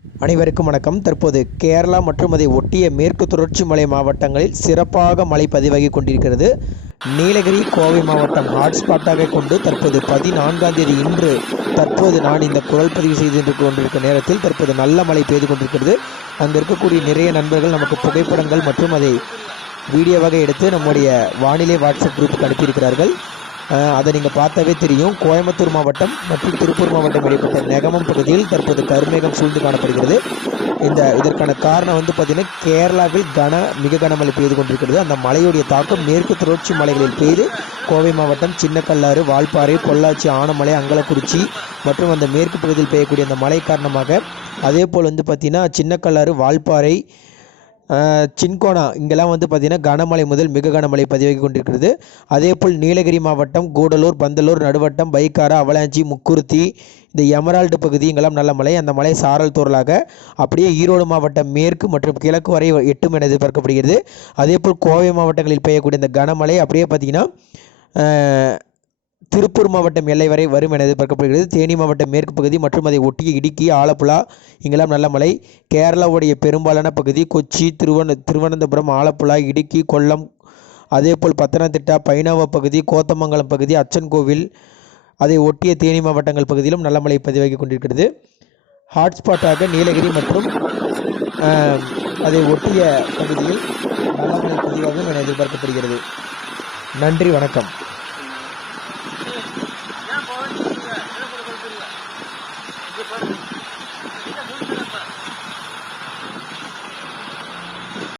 அனைவருக்கும் வணக்கம். தற்போது கேரளா மற்றும் அதை ஒட்டிய மேற்கு தொடர்ச்சி மலை மாவட்டங்களில் சிறப்பாக மழை பதிவாகி கொண்டிருக்கிறது. நீலகிரி, கோவை மாவட்டம் ஹாட்ஸ்பாட்டாக கொண்டு தற்போது 14ஆம் தேதி இன்று தற்போது நான் இந்த குரல் பதிவு செய்து கொண்டிருக்கும் நேரத்தில் தற்போது நல்ல மழை பெய்து கொண்டிருக்கிறது. அங்கே இருக்கக்கூடிய நிறைய நண்பர்கள் நமக்கு புகைப்படங்கள் மற்றும் அதை வீடியோவாக எடுத்து நம்முடைய வானிலை வாட்ஸ்அப் குரூப்புக்கு அனுப்பியிருக்கிறார்கள். அதை நீங்கள் பார்த்தாவே தெரியும். கோயம்புத்தூர் மாவட்டம் மற்றும் திருப்பூர் மாவட்டம் இடைப்பட்ட நெகமம் பகுதியில் தற்போது கருமேகம் சூழ்ந்து காணப்படுகிறது. இதற்கான காரணம் பார்த்திங்கன்னா கேரளாவில் மிக கனமழை பெய்து கொண்டிருக்கிறது. அந்த மழையுடைய தாக்கம் மேற்கு தொடர்ச்சி மலைகளில் பெய்து கோவை மாவட்டம் சின்னக்கல்லாறு, வால்பாறை, பொள்ளாச்சி, ஆனமலை, அங்கலக்குறிச்சி மற்றும் அந்த மேற்கு பகுதியில் பெய்யக்கூடிய அந்த மழை காரணமாக அதே போல் பார்த்திங்கன்னா சின்னக்கல்லாறு, வால்பாறை, சின்கோனா இங்கெல்லாம் பார்த்திங்கன்னா கனமழை முதல் மிக கனமழை பதிவாகி கொண்டிருக்கிறது. அதேபோல் நீலகிரி மாவட்டம் கூடலூர், பந்தலூர், நடுவட்டம், பைக்காரா, அவலாஞ்சி, முக்குருத்தி, இந்த எமரால்டு பகுதி இங்கெல்லாம் நல்ல மழை. அந்த மழை சாரல் தோறலாக அப்படியே ஈரோடு மாவட்டம் மேற்கு மற்றும் கிழக்கு வரை எட்டும் என எதிர்பார்க்கப்படுகிறது. அதேபோல் கோவை மாவட்டங்களில் பெய்யக்கூடிய இந்த கனமழை அப்படியே பார்த்திங்கன்னா திருப்பூர் மாவட்டம் எல்லை வரை வரும் என எதிர்பார்க்கப்படுகிறது. தேனி மாவட்டம் மேற்கு பகுதி மற்றும் அதை ஒட்டிய இடுக்கி, ஆலப்புழா இங்கெல்லாம் நல்ல மழை. கேரளாவுடைய பெரும்பாலான பகுதி கொச்சி, திருவனந்தபுரம், ஆலப்புழா, இடுக்கி, கொல்லம், அதேபோல் பத்தனந்திட்டா, பைனாவா பகுதி, கோத்தமங்கலம் பகுதி, அச்சன்கோவில் அதை ஒட்டிய தேனி மாவட்டங்கள் பகுதியிலும் நல்ல மழை பதிவாகி கொண்டிருக்கிறது. ஹாட்ஸ்பாட்டாக நீலகிரி மற்றும் அதை ஒட்டிய பகுதியில் நல்ல மழை பதிவாகும் என எதிர்பார்க்கப்படுகிறது. நன்றி, வணக்கம்.